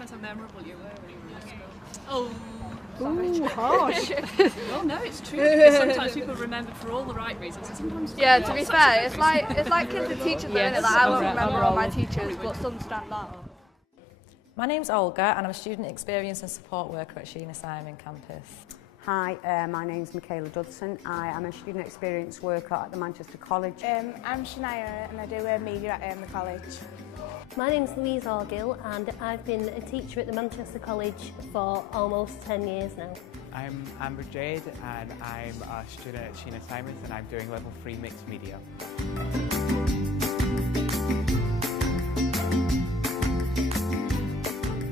Depends how memorable you were when you were in school. Oh, ooh, harsh. Well, no, it's true. Because sometimes people remember for all the right reasons, and sometimes Yeah, to be fair, it's like kids and teachers, isn't it? Like, I won't remember all my teachers, but some stand out. My name's Olga and I'm a student experience and support worker at Sheena Simon campus. Hi, my name's Michaela Dudson. I am a student experience worker at the Manchester College. I'm Shania and I do media at the college. My name's Louise Argill and I've been a teacher at the Manchester College for almost 10 years now. I'm Amber Jade and I'm a student at Sheena Simons and I'm doing level 3 mixed media.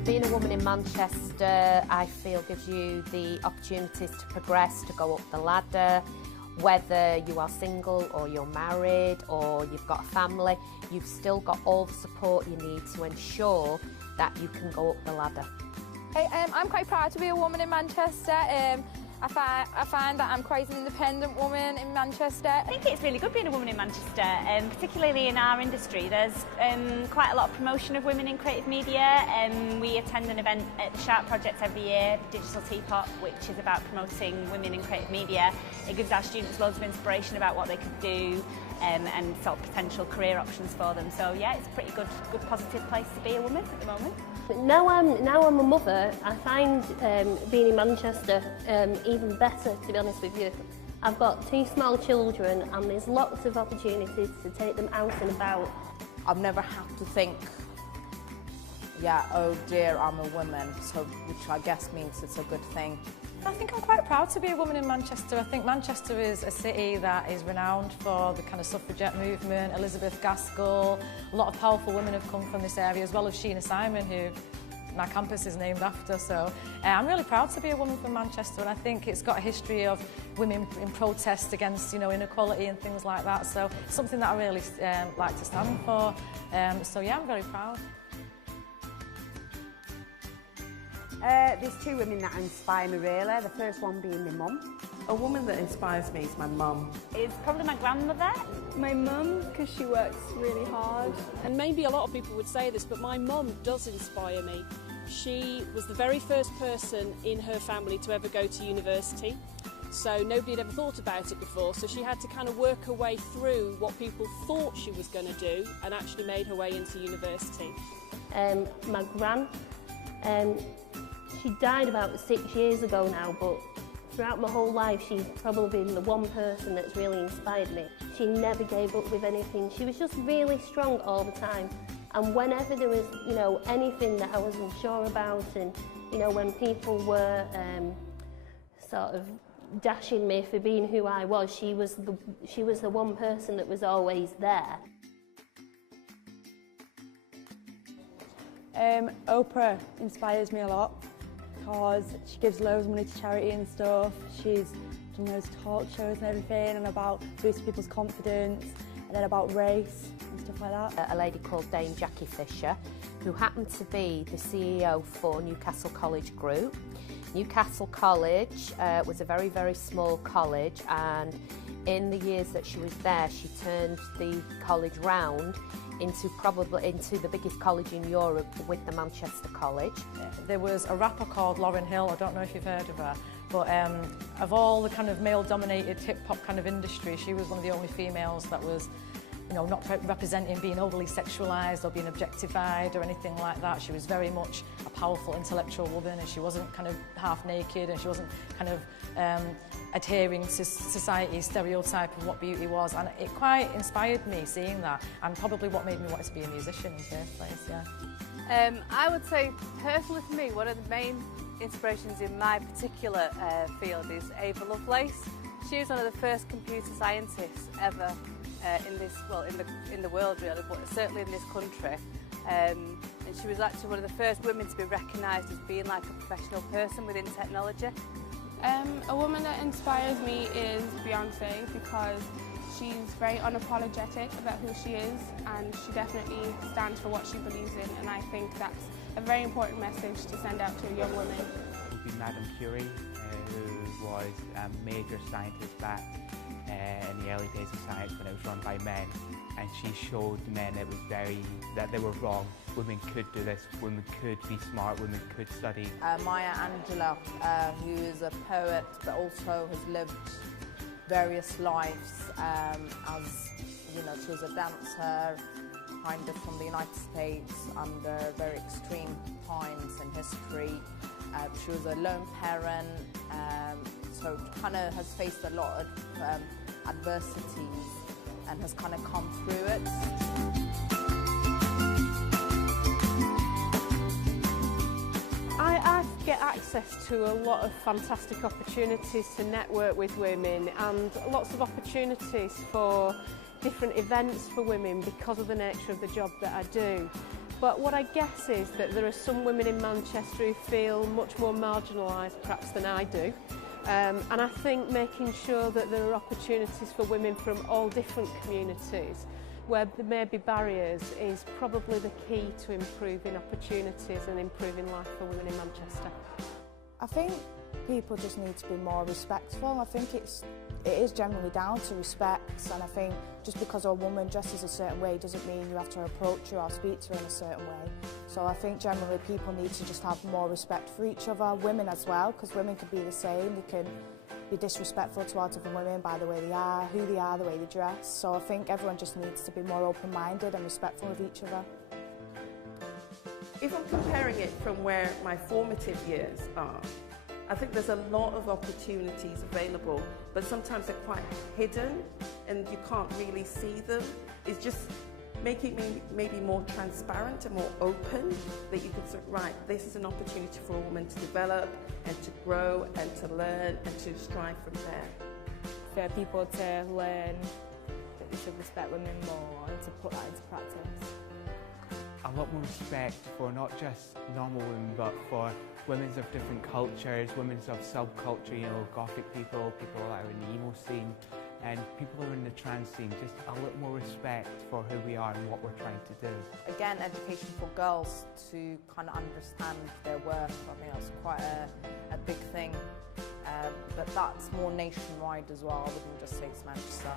Being a woman in Manchester, I feel, gives you the opportunities to progress, to go up the ladder. Whether you are single or you're married or you've got a family, you've still got all the support you need to ensure that you can go up the ladder. I'm quite proud to be a woman in Manchester. I find that I'm quite an independent woman in Manchester. I think it's really good being a woman in Manchester, particularly in our industry. There's quite a lot of promotion of women in creative media. We attend an event at the Sharp Project every year, Digital Teapot, which is about promoting women in creative media. It gives our students loads of inspiration about what they could do and sort of potential career options for them. So yeah, it's a pretty good positive place to be a woman at the moment. Now I'm a mother, I find being in Manchester even better, to be honest with you. I've got 2 small children and there's lots of opportunities to take them out and about. I've never had to think, yeah, oh dear, I'm a woman, so which I guess means it's a good thing. I think I'm quite proud to be a woman in Manchester. I think Manchester is a city that is renowned for the kind of suffragette movement, Elizabeth Gaskell. A lot of powerful women have come from this area, as well as Sheena Simon, who my campus is named after. So I'm really proud to be a woman from Manchester, and I think it's got a history of women in protest against, you know, inequality and things like that. So it's something that I really like to stand for. So yeah, I'm very proud. There's 2 women that inspire me really, the first one being my mum. A woman that inspires me is my mum. It's probably my grandmother. My mum, because she works really hard. And maybe a lot of people would say this, but my mum does inspire me. She was the very first person in her family to ever go to university. So nobody had ever thought about it before, so she had to kind of work her way through what people thought she was going to do and actually made her way into university. My gran, she died about 6 years ago now, but throughout my whole life she's probably been the one person that's really inspired me. She never gave up with anything. She was just really strong all the time. And whenever there was, you know, anything that I was unsure about, and, you know, when people were sort of dashing me for being who I was, she was the one person that was always there. Oprah inspires me a lot because she gives loads of money to charity and stuff. She's done loads of talk shows and everything, and about boosting people's confidence, and then about race and stuff like that. A lady called Dame Jackie Fisher, who happened to be the CEO for Newcastle College Group. Newcastle College was a very, very small college, and in the years that she was there, she turned the college round into the biggest college in Europe with the Manchester College. There was a rapper called Lauryn Hill, I don't know if you've heard of her, but of all the kind of male-dominated hip-hop kind of industry, she was one of the only females that was, you know, not representing being overly sexualised or being objectified or anything like that. She was very much a powerful intellectual woman, and she wasn't kind of half naked, and she wasn't kind of adhering to society's stereotype of what beauty was, and it quite inspired me seeing that, and probably what made me want to be a musician in the first place, yeah. I would say, personally for me, one of the main inspirations in my particular field is Ava Lovelace. She was one of the first computer scientists ever in the world really, but certainly in this country. And she was actually one of the first women to be recognised as being like a professional person within technology. A woman that inspires me is Beyonce, because she's very unapologetic about who she is, and she definitely stands for what she believes in, and I think that's a very important message to send out to young women. It would be Madame Curie, who was a major scientist back in the early days of science when it was run by men, and she showed men that they were wrong. Women could do this, women could be smart, women could study. Maya Angelou, who is a poet but also has lived various lives as, you know, she was a dancer, kind of from the United States under very extreme times in history. She was a lone parent, so kind of has faced a lot of adversities and has kind of come through it. I get access to a lot of fantastic opportunities to network with women and lots of opportunities for different events for women because of the nature of the job that I do. But what I guess is that there are some women in Manchester who feel much more marginalised perhaps than I do. And I think making sure that there are opportunities for women from all different communities where there may be barriers is probably the key to improving opportunities and improving life for women in Manchester. I think people just need to be more respectful. I think it is generally down to respect, and I think just because a woman dresses a certain way doesn't mean you have to approach her or speak to her in a certain way. So I think generally people need to just have more respect for each other, women as well, because women can be the same. They can be disrespectful towards other women by the way they are, who they are, the way they dress. So I think everyone just needs to be more open-minded and respectful of each other. If I'm comparing it from where my formative years are, I think there's a lot of opportunities available, but sometimes they're quite hidden and you can't really see them. It's just making me maybe more transparent and more open, that you can say, right, this is an opportunity for a woman to develop and to grow and to learn and to strive from there. For people to learn that they should respect women more and to put that into practice. A lot more respect for not just normal women, but for women of different cultures, women of subculture, you know, gothic people, people that are in the emo scene, and people who are in the trans scene. Just a little more respect for who we are and what we're trying to do. Again, education for girls to kind of understand their worth. I think that's quite a big thing, but that's more nationwide as well. I wouldn't just say it's Manchester.